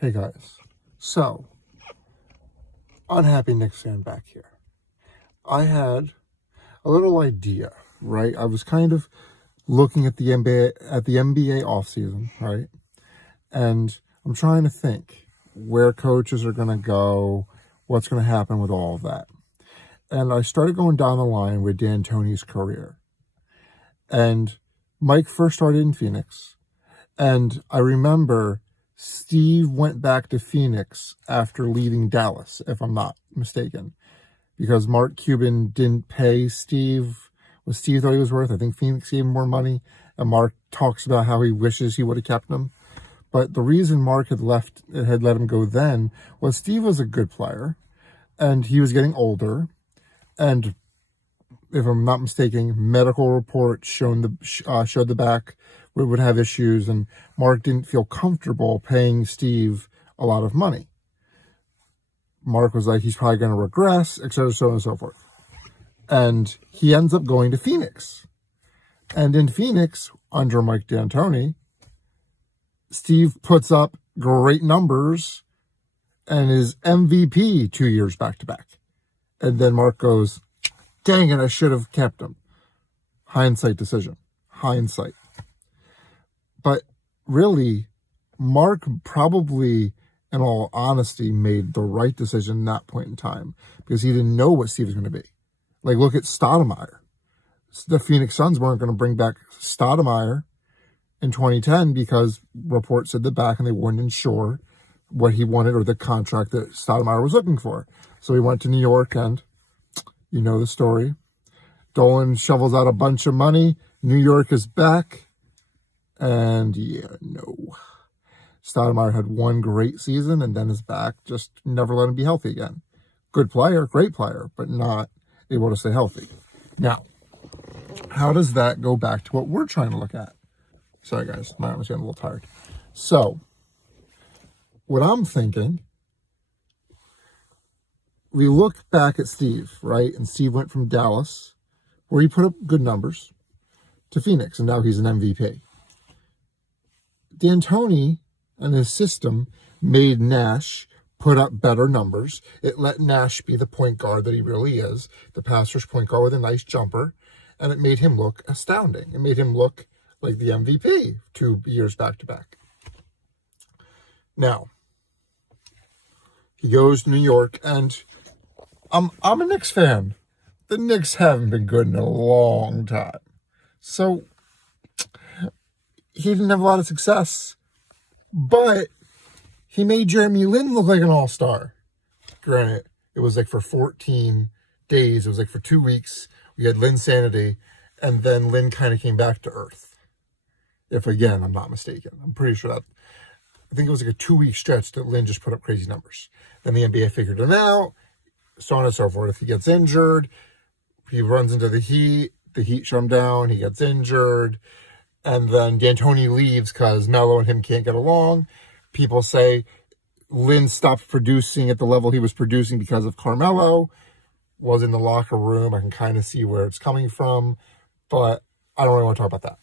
Hey guys, so unhappy Knicks fan back here. I had a little idea, right? I was kind of looking at the NBA offseason, right? And I'm trying to think where coaches are going to go, what's going to happen with all of that. And I started going down the line with D'Antoni's career. And Mike first started in Phoenix, and I remember Steve went back to Phoenix after leaving Dallas, if I'm not mistaken, because Mark Cuban didn't pay Steve what Steve thought he was worth. I think Phoenix gave him more money, and Mark talks about how he wishes he would have kept him. But the reason Mark had let him go then was Steve was a good player, and he was getting older, and if I'm not mistaken, medical reports showed the back would have issues, and Mark didn't feel comfortable paying Steve a lot of money. Mark was like, he's probably going to regress, etc., so on and so forth. And he ends up going to Phoenix. And in Phoenix, under Mike D'Antoni, Steve puts up great numbers and is MVP 2 years back-to-back. And then Mark goes, dang it, I should have kept him. Hindsight decision. Hindsight. But really, Mark probably, in all honesty, made the right decision at that point in time because he didn't know what Steve was going to be. Like, look at Stoudemire. The Phoenix Suns weren't going to bring back Stoudemire in 2010 because reports said the back and they weren't sure what he wanted or the contract that Stoudemire was looking for. So he went to New York, and you know the story. Dolan shovels out a bunch of money. New York is back. And no. Stoudemire had one great season and then is back. Just never let him be healthy again. Good player, great player, but not able to stay healthy. Now, how does that go back to what we're trying to look at? Sorry, guys. My arm was getting a little tired. So, what I'm thinking, we look back at Steve, right? And Steve went from Dallas, where he put up good numbers, to Phoenix, and now he's an MVP. D'Antoni and his system made Nash put up better numbers. It let Nash be the point guard that he really is, the pass-rush point guard with a nice jumper, and it made him look astounding. It made him look like the MVP 2 years back-to-back. Now, he goes to New York, and I'm a Knicks fan. The Knicks haven't been good in a long time. So he didn't have a lot of success, but he made Jeremy Lin look like an all-star. Granted, it was like for 14 days. It was like for 2 weeks. We had Linsanity, and then Lin kind of came back to earth. If, again, I'm not mistaken. I'm pretty sure that, I think it was like a 2-week stretch that Lin just put up crazy numbers. Then the NBA figured him out, so on and so forth. If he gets injured, he runs into the Heat shut him down, he gets injured, and then D'Antoni leaves because Melo and him can't get along. People say Lin stopped producing at the level he was producing because of Carmelo. Was in the locker room. I can kind of see where it's coming from, but I don't really want to talk about that.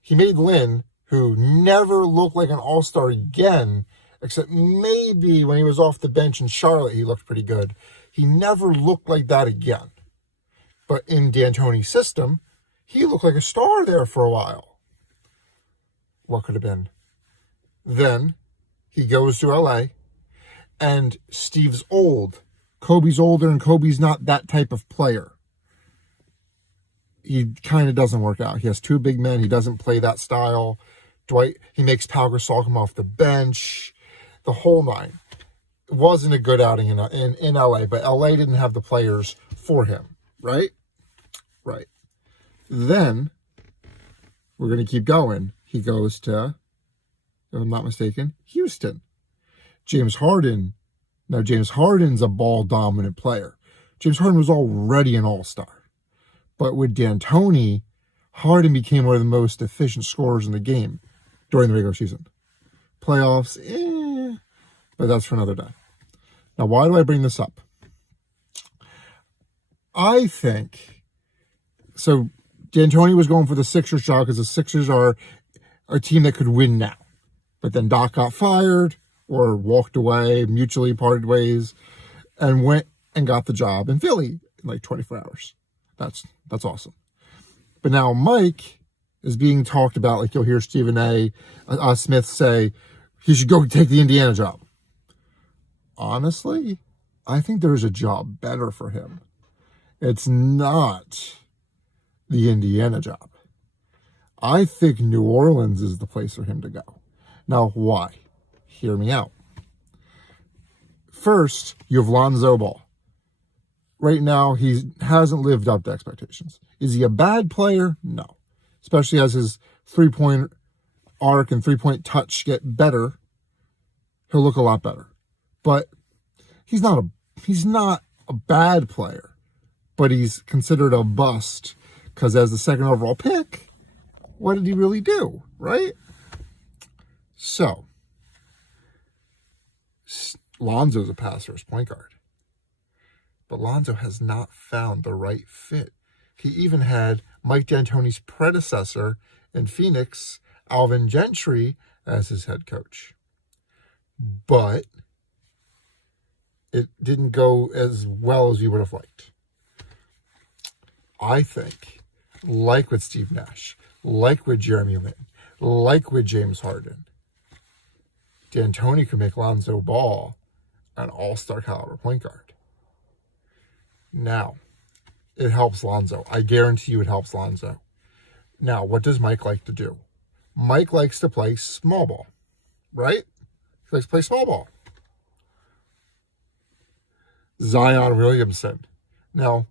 He made Lin, who never looked like an all-star again, except maybe when he was off the bench in Charlotte, he looked pretty good. He never looked like that again. But in D'Antoni's system, he looked like a star there for a while. What could have been? Then he goes to LA, and Steve's old. Kobe's older, and Kobe's not that type of player. He kind of doesn't work out. He has 2 big men. He doesn't play that style. Dwight, he makes Pau Gasol come off the bench. The whole nine. It wasn't a good outing in LA, but LA didn't have the players for him, right? Right. Then, we're going to keep going. He goes to, if I'm not mistaken, Houston. James Harden. Now, James Harden's a ball-dominant player. James Harden was already an all-star. But with D'Antoni, Harden became one of the most efficient scorers in the game during the regular season. Playoffs, but that's for another day. Now, why do I bring this up? I think, so D'Antoni was going for the Sixers job because the Sixers are a team that could win now. But then Doc got fired. or walked away, mutually parted ways, and went and got the job in Philly in like 24 hours. That's awesome. But now Mike is being talked about, like you'll hear Stephen A. Smith say, he should go take the Indiana job. Honestly, I think there's a job better for him. It's not the Indiana job. I think New Orleans is the place for him to go. Now, why? Hear me out. First, you have Lonzo Ball. Right now, he hasn't lived up to expectations. Is he a bad player? No. Especially as his three-point arc and three-point touch get better, he'll look a lot better. But he's not a bad player, but he's considered a bust because as the second overall pick, what did he really do, right? So, Lonzo's a passer as point guard. But Lonzo has not found the right fit. He even had Mike D'Antoni's predecessor in Phoenix, Alvin Gentry, as his head coach. But it didn't go as well as we would have liked. I think, like with Steve Nash, like with Jeremy Lin, like with James Harden, D'Antoni could make Lonzo Ball an all-star caliber point guard. Now, it helps Lonzo. I guarantee you it helps Lonzo. Now, what does Mike like to do? Mike likes to play small ball, right? He likes to play small ball. Zion Williamson. Now,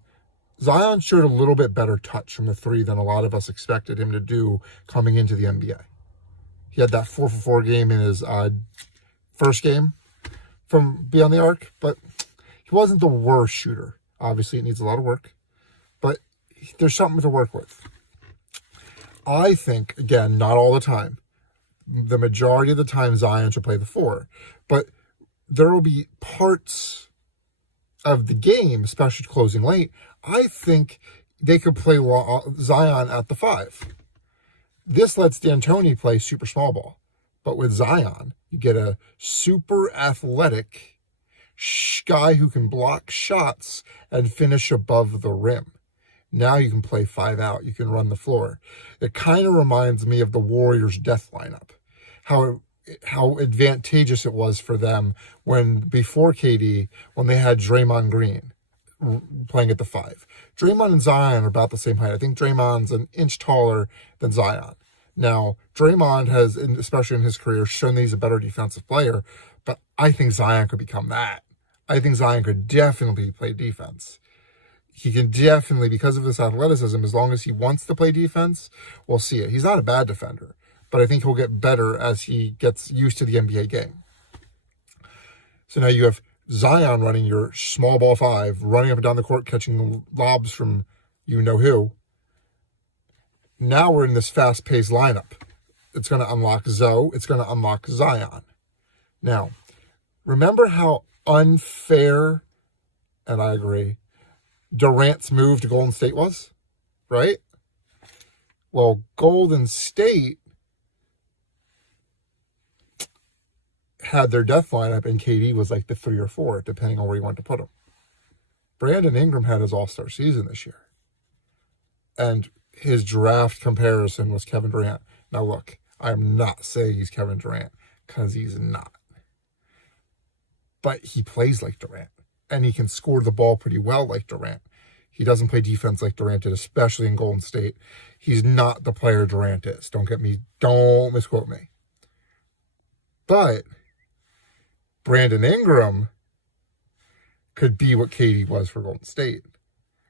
Zion showed a little bit better touch from the three than a lot of us expected him to do coming into the NBA. He had that 4-for-4 game in his first game from beyond the arc, but he wasn't the worst shooter. Obviously, it needs a lot of work, but there's something to work with. I think, again, not all the time. The majority of the time, Zion should play the 4, but there will be parts of the game, especially closing late, I think they could play Zion at the 5. This lets D'Antoni play super small ball, but with Zion, you get a super athletic guy who can block shots and finish above the rim. Now you can play 5 out. You can run the floor. It kind of reminds me of the Warriors' death lineup. How advantageous it was for them before KD, when they had Draymond Green playing at the 5. Draymond and Zion are about the same height. I think Draymond's an inch taller than Zion. Now, Draymond has, especially in his career, shown that he's a better defensive player, but I think Zion could become that. I think Zion could definitely play defense. He can definitely, because of his athleticism, as long as he wants to play defense, we'll see it. He's not a bad defender, but I think he'll get better as he gets used to the NBA game. So now you have Zion running your small ball 5, running up and down the court, catching lobs from you-know-who. Now we're in this fast-paced lineup. It's going to unlock Zoe. It's going to unlock Zion. Now, remember how unfair, and I agree, Durant's move to Golden State was, right? Well, Golden State had their death lineup, and KD was like the 3 or 4, depending on where you want to put him. Brandon Ingram had his all-star season this year. And his draft comparison was Kevin Durant. Now look, I'm not saying he's Kevin Durant, because he's not. But he plays like Durant, and he can score the ball pretty well like Durant. He doesn't play defense like Durant did, especially in Golden State. He's not the player Durant is. Don't misquote me. But Brandon Ingram could be what KD was for Golden State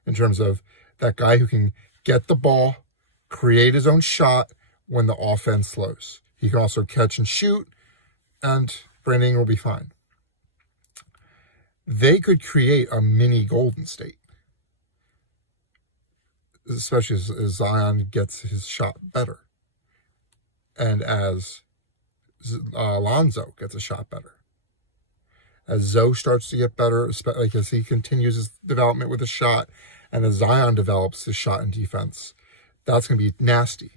in terms of that guy who can get the ball, create his own shot when the offense slows. He can also catch and shoot, and Brandon Ingram will be fine. They could create a mini Golden State, especially as Zion gets his shot better and as Lonzo gets a shot better. As Zoe starts to get better, like as he continues his development with a shot, and as Zion develops his shot and defense, that's going to be nasty.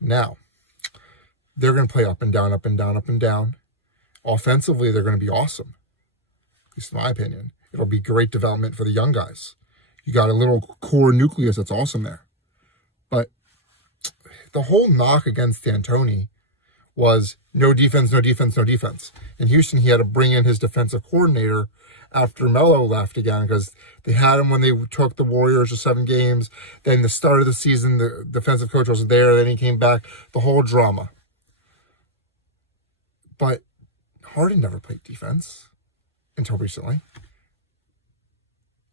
Now, they're going to play up and down, up and down, up and down. Offensively, they're going to be awesome. At least in my opinion. It'll be great development for the young guys. You got a little core nucleus that's awesome there. But the whole knock against D'Antoni was no defense, no defense, no defense. In Houston, he had to bring in his defensive coordinator after Melo left again, because they had him when they took the Warriors to 7 games. Then the start of the season, the defensive coach wasn't there. Then he came back. The whole drama. But Harden never played defense until recently.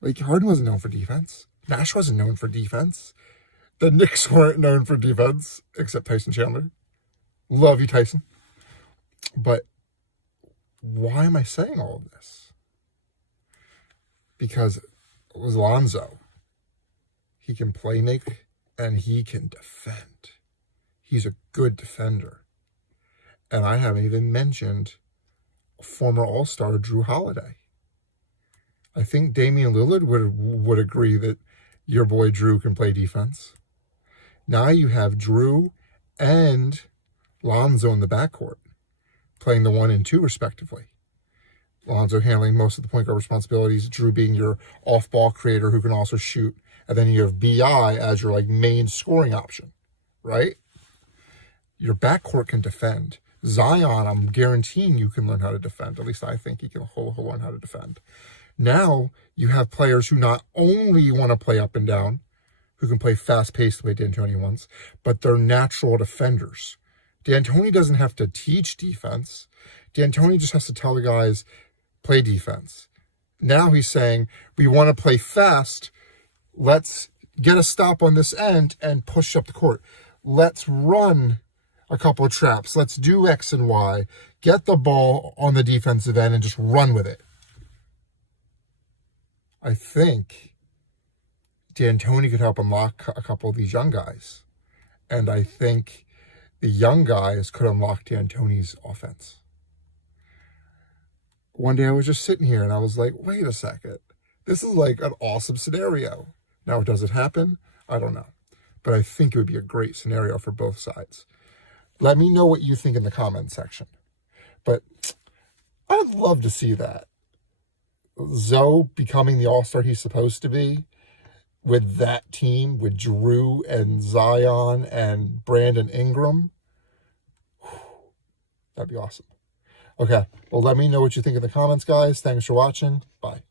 Like, Harden wasn't known for defense. Nash wasn't known for defense. The Knicks weren't known for defense, except Tyson Chandler. Love you, Tyson. But why am I saying all of this? Because it was Lonzo. He can play make and he can defend. He's a good defender. And I haven't even mentioned former All-Star Jrue Holiday. I think Damian Lillard would agree that your boy Jrue can play defense. Now you have Jrue and Lonzo in the backcourt, playing the 1 and 2 respectively. Lonzo handling most of the point guard responsibilities, Jrue being your off-ball creator who can also shoot, and then you have BI as your main scoring option, right? Your backcourt can defend. Zion, I'm guaranteeing you can learn how to defend. At least I think he can learn how to defend. Now you have players who not only want to play up and down, who can play fast-paced the way D'Antoni wants, but they're natural defenders. D'Antoni doesn't have to teach defense. D'Antoni just has to tell the guys, play defense. Now he's saying, we want to play fast. Let's get a stop on this end and push up the court. Let's run a couple of traps. Let's do X and Y. Get the ball on the defensive end and just run with it. I think D'Antoni could help unlock a couple of these young guys. And I think the young guys could unlock D'Antoni's offense. One day I was just sitting here and I was like, wait a second. This is like an awesome scenario. Now, does it happen? I don't know. But I think it would be a great scenario for both sides. Let me know what you think in the comments section. But I'd love to see that. Zoe becoming the all-star he's supposed to be with that team, with Jrue and Zion and Brandon Ingram. That'd be awesome. Okay, well, let me know what you think in the comments, guys. Thanks for watching. Bye.